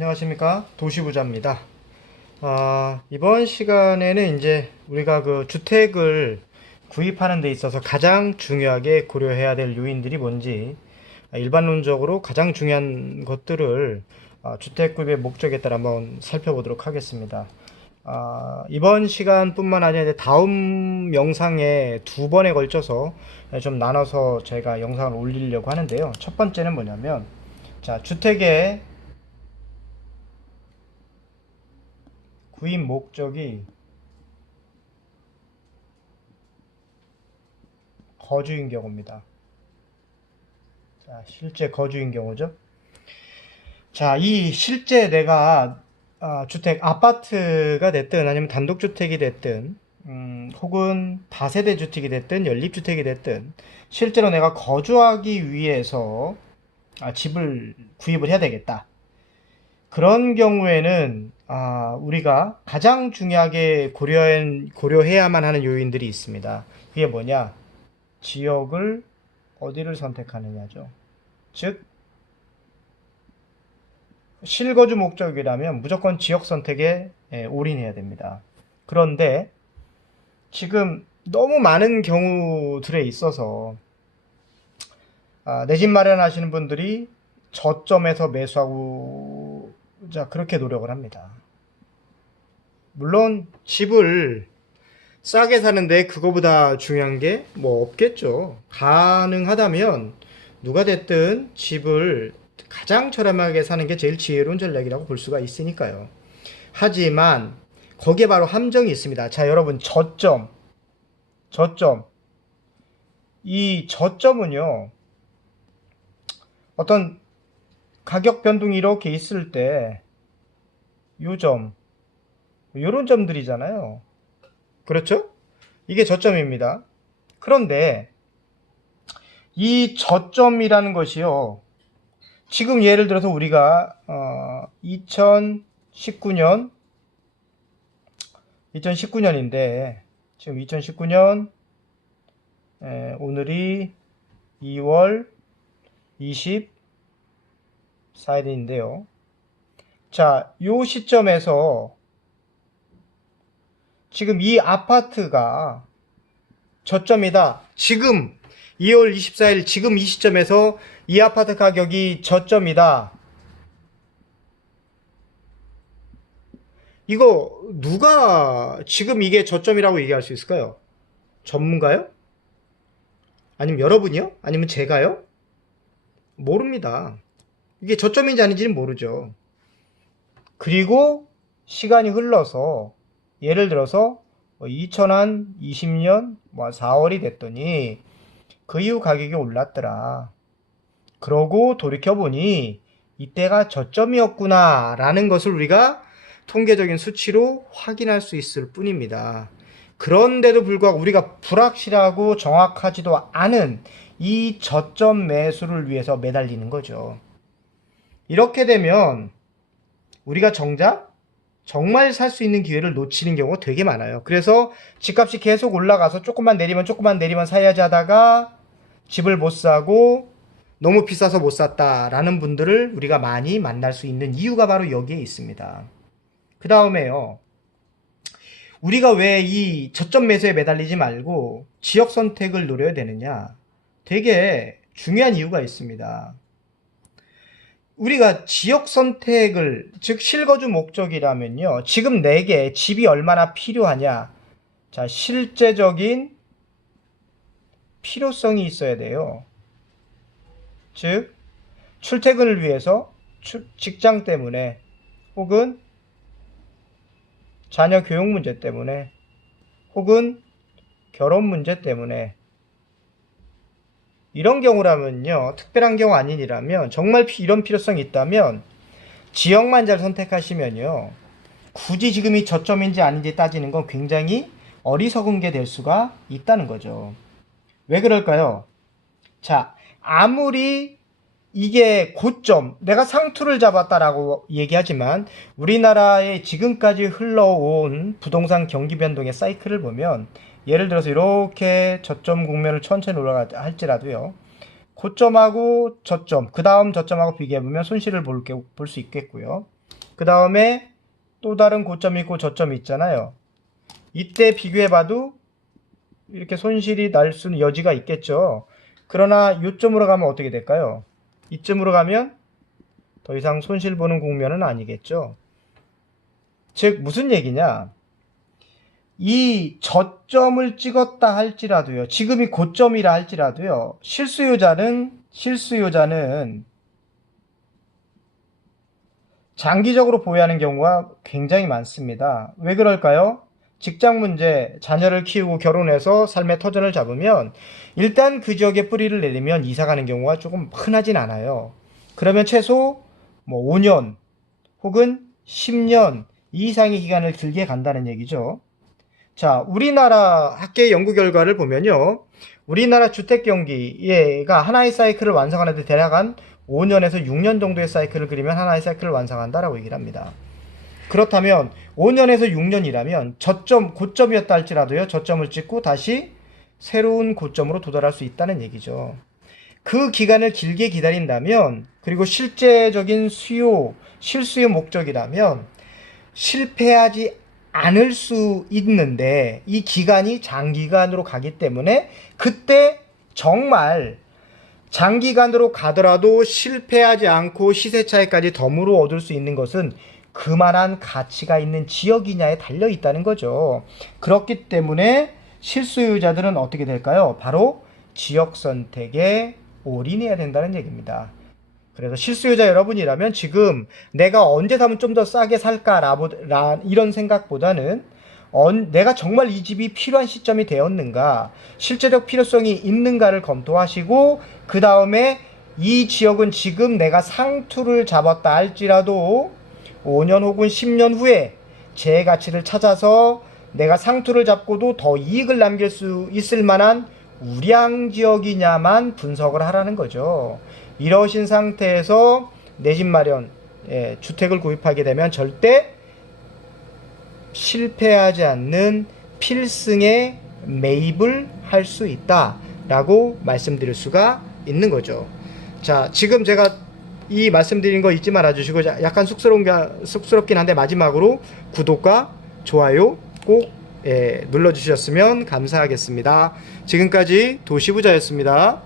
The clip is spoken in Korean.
안녕하십니까, 도시부자입니다. 이번 시간에는 이제 우리가 그 주택을 구입하는 데 있어서 가장 중요하게 고려해야 될 요인들이 뭔지, 일반론적으로 가장 중요한 것들을 주택 구입의 목적에 따라 한번 살펴보도록 하겠습니다. 이번 시간뿐만 아니라 이제 다음 영상에 두 번에 걸쳐서 좀 나눠서 제가 영상을 올리려고 하는데요. 첫 번째는 뭐냐면, 자, 주택의 구입 목적이 거주인 경우입니다. 자, 실제 거주인 경우죠. 자, 이 실제 내가 주택, 아파트가 됐든 아니면 단독주택이 됐든 혹은 다세대 주택이 됐든 연립주택이 됐든 실제로 내가 거주하기 위해서 집을 구입을 해야 되겠다. 그런 경우에는 우리가 가장 중요하게 고려해야만 하는 요인들이 있습니다. 그게 뭐냐? 지역을 어디를 선택하느냐죠. 즉, 실거주 목적이라면 무조건 지역 선택에 올인해야 됩니다. 그런데 지금 너무 많은 경우들에 있어서 내 집 마련하시는 분들이 저점에서 매수하고 그렇게 노력을 합니다. 물론 집을 싸게 사는데 그거보다 중요한 게 뭐 없겠죠. 가능하다면 누가 됐든 집을 가장 저렴하게 사는 게 제일 지혜로운 전략이라고 볼 수가 있으니까요. 하지만 거기에 바로 함정이 있습니다. 자, 여러분, 저점. 이 저점은요, 어떤 가격 변동이 이렇게 있을 때 요점, 요런 점들이잖아요. 그렇죠? 이게 저점입니다. 그런데 이 저점이라는 것이요, 지금 예를 들어서 우리가 2019년인데 지금 2019년 오늘이 2월 24일인데요. 자, 요 시점에서 지금 이 아파트가 저점이다. 지금 2월 24일 지금 이 시점에서 이 아파트 가격이 저점이다. 이거 누가 지금 이게 저점이라고 얘기할 수 있을까요? 전문가요? 아니면 여러분이요? 아니면 제가요? 모릅니다. 이게 저점인지 아닌지는 모르죠. 그리고 시간이 흘러서 예를 들어서 2020년 4월이 됐더니 그 이후 가격이 올랐더라. 그러고 돌이켜보니 이때가 저점이었구나 라는 것을 우리가 통계적인 수치로 확인할 수 있을 뿐입니다. 그런데도 불구하고 우리가 불확실하고 정확하지도 않은 이 저점 매수를 위해서 매달리는 거죠. 이렇게 되면 우리가 정말 살 수 있는 기회를 놓치는 경우가 되게 많아요. 그래서 집값이 계속 올라가서 조금만 내리면 사야지 하다가 집을 못 사고 너무 비싸서 못 샀다라는 분들을 우리가 많이 만날 수 있는 이유가 바로 여기에 있습니다. 그 다음에요, 우리가 왜 이 저점 매수에 매달리지 말고 지역 선택을 노려야 되느냐? 되게 중요한 이유가 있습니다. 우리가 지역 선택을, 즉 실거주 목적이라면요, 지금 내게 집이 얼마나 필요하냐? 자, 실제적인 필요성이 있어야 돼요. 즉 출퇴근을 위해서, 직장 때문에, 혹은 자녀 교육 문제 때문에, 혹은 결혼 문제 때문에, 이런 경우라면요, 특별한 경우 아니라면, 정말 이런 필요성이 있다면 지역만 잘 선택하시면요, 굳이 지금이 저점인지 아닌지 따지는 건 굉장히 어리석은 게 될 수가 있다는 거죠. 왜 그럴까요? 자, 아무리 이게 고점, 내가 상투를 잡았다라고 얘기하지만 우리나라의 지금까지 흘러온 부동산 경기 변동의 사이클을 보면, 예를 들어서 이렇게 저점 국면을 천천히 올라가 할지라도요, 고점하고 저점, 그 다음 저점하고 비교해보면 손실을 볼 수 있겠고요. 그 다음에 또 다른 고점이 있고 저점이 있잖아요. 이때 비교해봐도 이렇게 손실이 날 수는 여지가 있겠죠. 그러나 이점으로 가면 어떻게 될까요? 이쯤으로 가면 더 이상 손실 보는 국면은 아니겠죠. 즉 무슨 얘기냐, 이 저점을 찍었다 할지라도요, 지금이 고점이라 할지라도요, 실수요자는 장기적으로 보유하는 경우가 굉장히 많습니다. 왜 그럴까요? 직장 문제, 자녀를 키우고 결혼해서 삶의 터전을 잡으면 일단 그 지역에 뿌리를 내리면 이사 가는 경우가 조금 흔하진 않아요. 그러면 최소 뭐 5년 혹은 10년 이상의 기간을 길게 간다는 얘기죠. 자, 우리나라 학계 연구 결과를 보면요, 우리나라 주택 경기가 하나의 사이클을 완성하는데 대략 한 5년에서 6년 정도의 사이클을 그리면 하나의 사이클을 완성한다라고 얘기를 합니다. 그렇다면 5년에서 6년이라면 고점이었다 할지라도요, 저점을 찍고 다시 새로운 고점으로 도달할 수 있다는 얘기죠. 그 기간을 길게 기다린다면, 그리고 실제적인 실수요 목적이라면 실패하지 않을 수 있는데, 이 기간이 장기간으로 가기 때문에 그때 정말 장기간으로 가더라도 실패하지 않고 시세 차익까지 덤으로 얻을 수 있는 것은 그만한 가치가 있는 지역이냐에 달려 있다는 거죠. 그렇기 때문에 실수요자들은 어떻게 될까요? 바로 지역 선택에 올인해야 된다는 얘기입니다. 그래서 실수요자 여러분이라면 지금 내가 언제 사면 좀 더 싸게 살까 이런 생각보다는 내가 정말 이 집이 필요한 시점이 되었는가, 실제적 필요성이 있는가를 검토하시고, 그 다음에 이 지역은 지금 내가 상투를 잡았다 할지라도 5년 혹은 10년 후에 제 가치를 찾아서 내가 상투를 잡고도 더 이익을 남길 수 있을 만한 우량 지역이냐만 분석을 하라는 거죠. 이러신 상태에서 내 집 마련, 주택을 구입하게 되면 절대 실패하지 않는 필승의 매입을 할 수 있다라고 말씀드릴 수가 있는 거죠. 자, 지금 제가 이 말씀드린 거 잊지 말아 주시고, 약간 쑥스럽긴 한데 마지막으로 구독과 좋아요 꼭 눌러주셨으면 감사하겠습니다. 지금까지 도시부자였습니다.